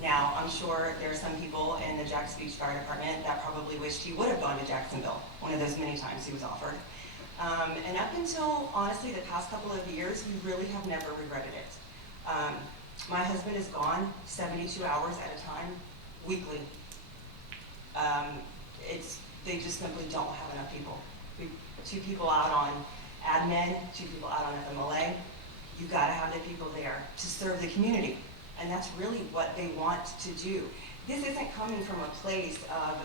Now, I'm sure there are some people in the Jax Beach Fire Department that probably wished he would have gone to Jacksonville, one of those many times he was offered. And up until, honestly, the past couple of years, we really have never regretted it. My husband is gone 72 hours at a time, weekly. They just simply don't have enough people. 2 people out on admin, 2 people out on FMLA. You've got to have the people there to serve the community. And that's really what they want to do. This isn't coming from a place of,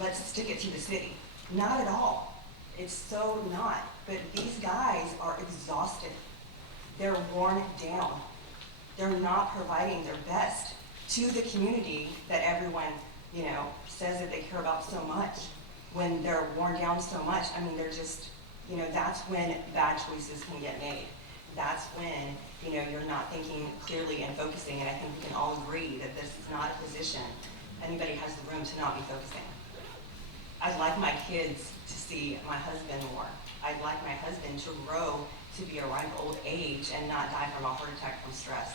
let's stick it to the city. Not at all. It's so not. But these guys are exhausted. They're worn down. They're not providing their best to the community that everyone, says that they care about so much. When they're worn down so much, they're just, that's when bad choices can get made. That's when, you're not thinking clearly and focusing, and I think we can all agree that this is not a position anybody has the room to not be focusing. I'd like my kids to see my husband more. I'd like my husband to grow to be a ripe old age and not die from a heart attack from stress.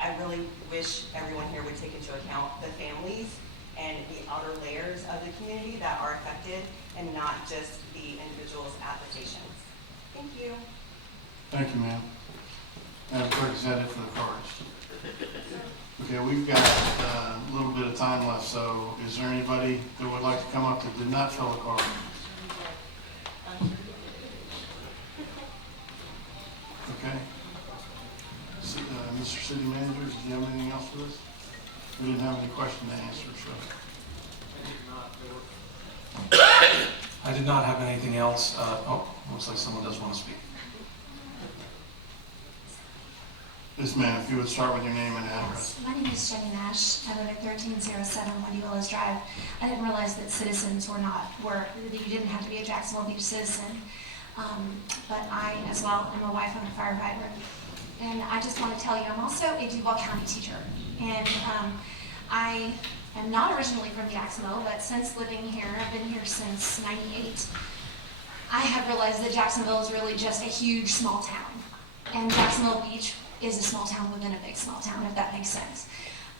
I really wish everyone here would take into account the families and the outer layers of the community that are affected, and not just the individuals at the stations. Thank you. Thank you, ma'am. Madam Clerk, is that it for the cards? Okay, we've got a little bit of time left, so is there anybody that would like to come up that did not fill a card? Okay. Mr. City Manager, did you have anything else for us? We didn't have any question to answer, so. I did not have anything else. Looks like someone does want to speak. Yes, ma'am, if you would start with your name and address. My name is Jenny Nash. I live at 1307 Wendy Willis Drive. I didn't realize that citizens that you didn't have to be a Jacksonville Beach citizen. But I, as well, am a wife and a firefighter. And I just want to tell you, I'm also a Duval County teacher. And I am not originally from Jacksonville, but since living here, I've been here since '98. I have realized that Jacksonville is really just a huge small town. And Jacksonville Beach is a small town within a big small town, if that makes sense.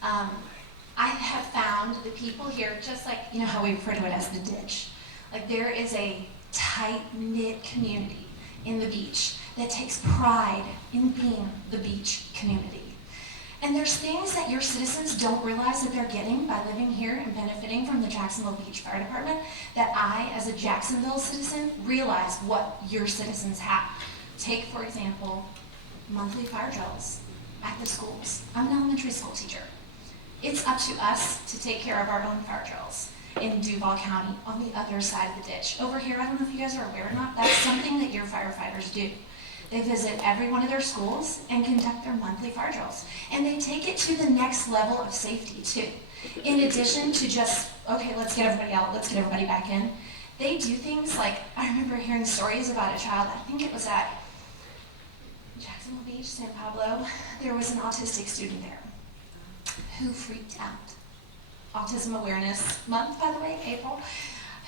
I have found the people here, just like, how we refer to it as the ditch. Like, there is a tight-knit community in the beach that takes pride in being the beach community. And there's things that your citizens don't realize that they're getting by living here and benefiting from the Jacksonville Beach Fire Department that I, as a Jacksonville citizen, realize what your citizens have. Take, for example, monthly fire drills at the schools. I'm an elementary school teacher. It's up to us to take care of our own fire drills in Duval County on the other side of the ditch. Over here, I don't know if you guys are aware or not, that's something that your firefighters do. They visit every one of their schools and conduct their monthly fire drills. And they take it to the next level of safety too. In addition to just, okay, let's get everybody out, let's get everybody back in. They do things like, I remember hearing stories about a child, I think it was at Jacksonville Beach, San Pablo. There was an autistic student there who freaked out. Autism Awareness Month, by the way, April.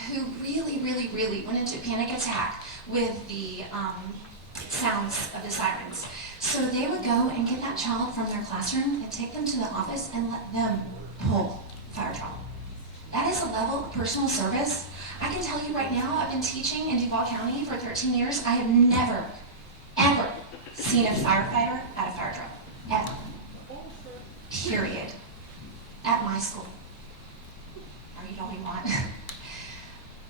who really went into a panic attack with the sounds of the sirens. So they would go and get that child from their classroom and take them to the office and let them pull fire truck. That is a level of personal service. I can tell you right now, I've been teaching in Duval County for 13 years. I have never, ever seen a firefighter at a fire truck. Ever. Period. At my school. Read all you want.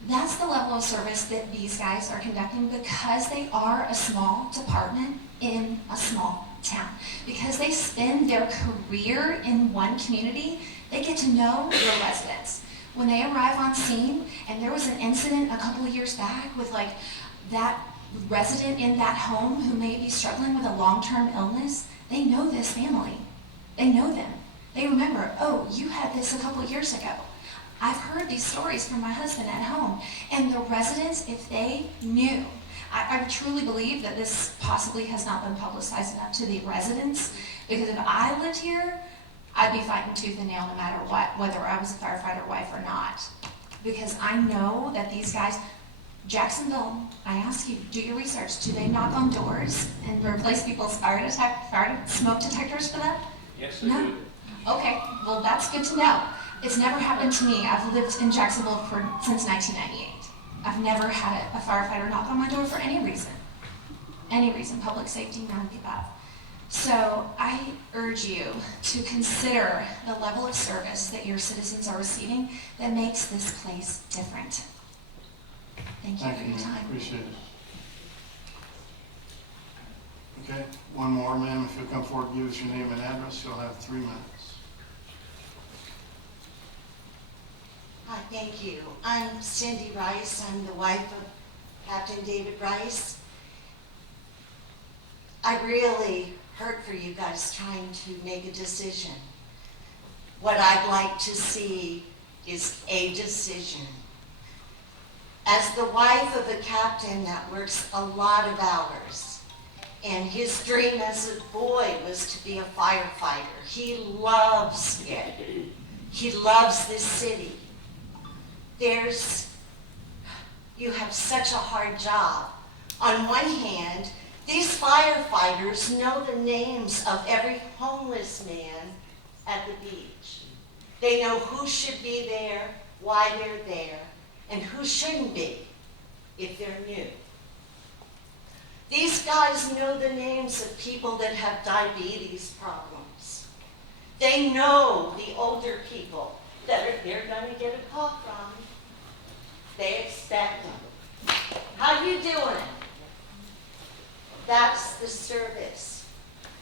That's the level of service that these guys are conducting because they are a small department in a small town. Because they spend their career in one community, they get to know your residents. When they arrive on scene, and there was an incident a couple of years back with like that resident in that home who may be struggling with a long-term illness, they know this family. They know them. They remember, oh, you had this a couple of years ago. I've heard these stories from my husband at home. And the residents, if they knew, I truly believe that this possibly has not been publicized enough to the residents, because if I lived here, I'd be fighting tooth and nail no matter what, whether I was a firefighter wife or not. Because I know that these guys, Jacksonville, I ask you, do your research. Do they knock on doors and replace people's fire smoke detectors for them? Yes, they No? do. Okay, well that's good to know. It's never happened to me. I've lived in Jacksonville since 1998. I've never had a firefighter knock on my door for any reason. Any reason, public safety, none of the above. So I urge you to consider the level of service that your citizens are receiving that makes this place different. Thank you for your ma'am. time. Appreciate it. Okay, one more, ma'am. If you'll come forward and give us your name and address, you'll have 3 minutes. Hi, thank you. I'm Cindy Rice. I'm the wife of Captain David Rice. I really hurt for you guys trying to make a decision. What I'd like to see is a decision. As the wife of a captain that works a lot of hours, and his dream as a boy was to be a firefighter. He loves it. He loves this city. You have such a hard job. On one hand, these firefighters know the names of every homeless man at the beach. They know who should be there, why they're there, and who shouldn't be if they're new. These guys know the names of people that have diabetes problems. They know the older people that they're going to get a call from. They expect them. How you doing? That's the service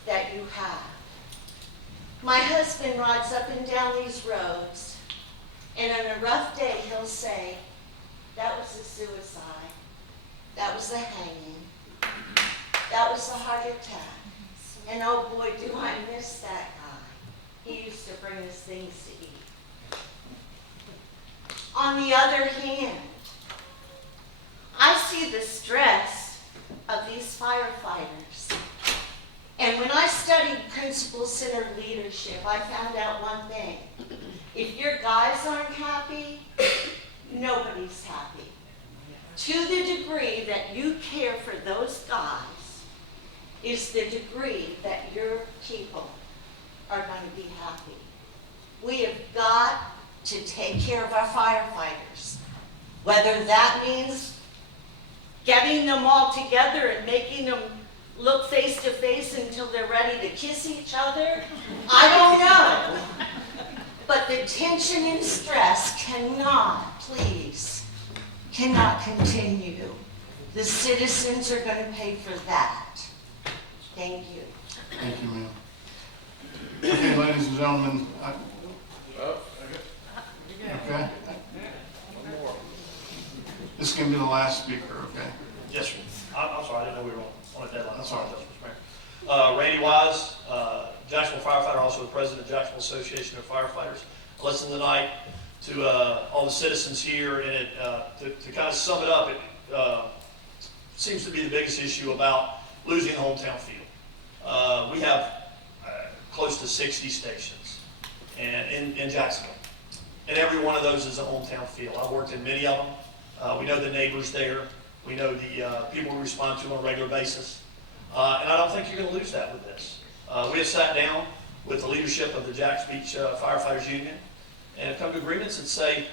that you have. My husband rides up and down these roads, and on a rough day he'll say, that was a suicide, that was a hanging, that was a heart attack, and oh boy, do I miss that guy. He used to bring us things to eat. On the other hand, I see the stress of these firefighters. And when I studied principle-centered leadership, I found out one thing. If your guys aren't happy, nobody's happy. To the degree that you care for those guys is the degree that your people are going to be happy. We have got to take care of our firefighters. Whether that means getting them all together and making them look face to face until they're ready to kiss each other, I don't know. But the tension and stress cannot continue. The citizens are going to pay for that. Thank you. Thank you, ma'am. Okay, ladies and gentlemen, okay? This is going to be the last speaker, okay? Yes, sir. I'm sorry, I didn't know we were on a deadline. That's all right. Randy Wise, Jacksonville firefighter, also the president of Jacksonville Association of Firefighters. I listened tonight to all the citizens here, and to kind of sum it up, it seems to be the biggest issue about losing the hometown feel. We have close to 60 stations in Jacksonville. and every one of those is a hometown feel. I've worked in many of them. We know the neighbors there. We know the people we respond to on a regular basis. And I don't think you're going to lose that with this. We have sat down with the leadership of the Jacks Beach Firefighters Union and have come to agreements that say,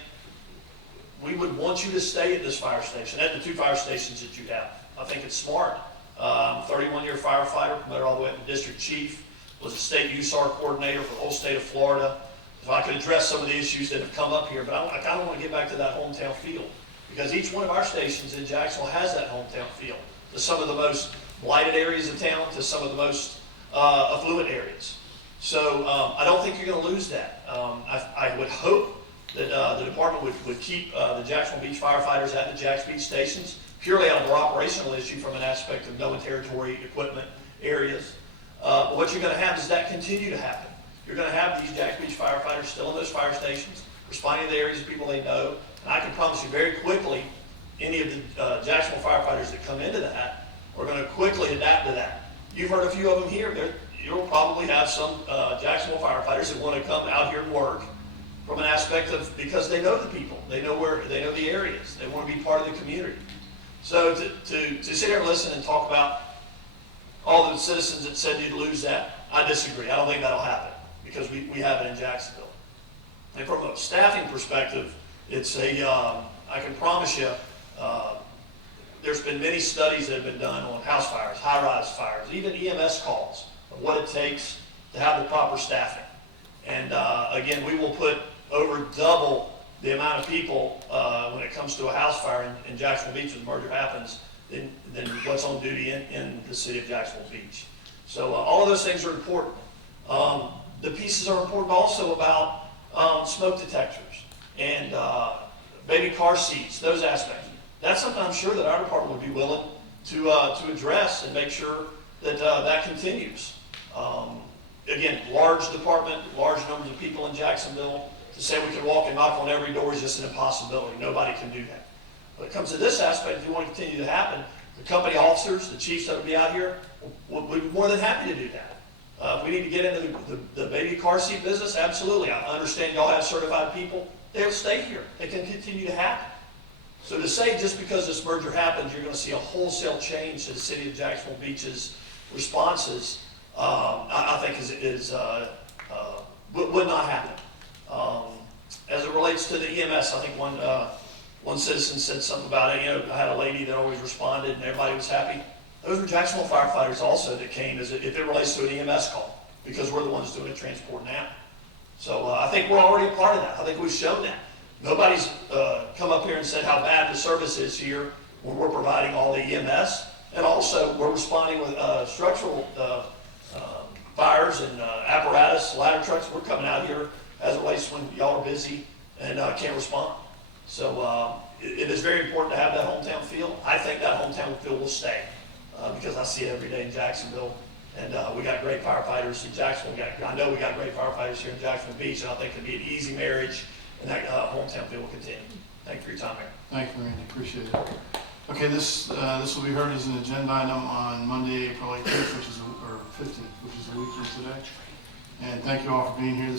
we would want you to stay at this fire station, at the 2 fire stations that you have. I think it's smart. I'm a 31-year firefighter, promoted all the way up to district chief, was a state USAR coordinator for the whole state of Florida. So I could address some of the issues that have come up here, but I kind of want to get back to that hometown feel, because each one of our stations in Jacksonville has that hometown feel, to some of the most blighted areas of town, to some of the most affluent areas. So I don't think you're going to lose that. I would hope that the department would keep the Jacksonville Beach firefighters at the Jacks Beach stations, purely out of their operational issue from an aspect of no territory equipment areas. But what you're going to have is that continue to happen. You're going to have these Jacks Beach firefighters still in those fire stations, responding to the areas of people they know. And I can promise you very quickly, any of the Jacksonville firefighters that come into that are going to quickly adapt to that. You've heard a few of them here. You'll probably have some Jacksonville firefighters that want to come out here and work from an aspect of, because they know the people, they know the areas, they want to be part of the community. So to sit here and listen and talk about all the citizens that said you'd lose that, I disagree. I don't think that'll happen, because we have it in Jacksonville. And from a staffing perspective, it's I can promise you, there's been many studies that have been done on house fires, high-rise fires, even EMS calls of what it takes to have the proper staffing. And again, we will put over double the amount of people when it comes to a house fire in Jacksonville Beach when the merger happens than what's on duty in the city of Jacksonville Beach. So all of those things are important. The pieces are important also about smoke detectors and baby car seats, those aspects. That's something I'm sure that our department would be willing to address and make sure that that continues. Again, large department, large numbers of people in Jacksonville. To say we can walk and knock on every door is just an impossibility. Nobody can do that. When it comes to this aspect, if you want to continue to happen, the company officers, the chiefs that will be out here, would be more than happy to do that. If we need to get into the baby car seat business, absolutely. I understand y'all have certified people. They'll stay here. They can continue to happen. So to say just because this merger happens, you're going to see a wholesale change to the city of Jacksonville Beach's responses, I think would not happen. As it relates to the EMS, I think one citizen said something about it. You know, I had a lady that always responded and everybody was happy. Those were Jacksonville firefighters also that came if it relates to an EMS call, because we're the ones doing the transport now. So I think we're already a part of that. I think we've shown that. Nobody's come up here and said how bad the service is here when we're providing all the EMS. And also, we're responding with structural fires and apparatus, ladder trucks. We're coming out here as it relates when y'all are busy and can't respond. So it is very important to have that hometown feel. I think that hometown feel will stay because I see it every day in Jacksonville. And we got great firefighters in Jacksonville. I know we got great firefighters here in Jacksonville Beach, and I think it'll be an easy marriage, and that hometown feel will continue. Thank you for your time, Mayor. Thank you, Randy. Appreciate it. Okay, this will be heard as an agenda item on Monday, April 18th, or 15th, which is a week from today. And thank you all for being here this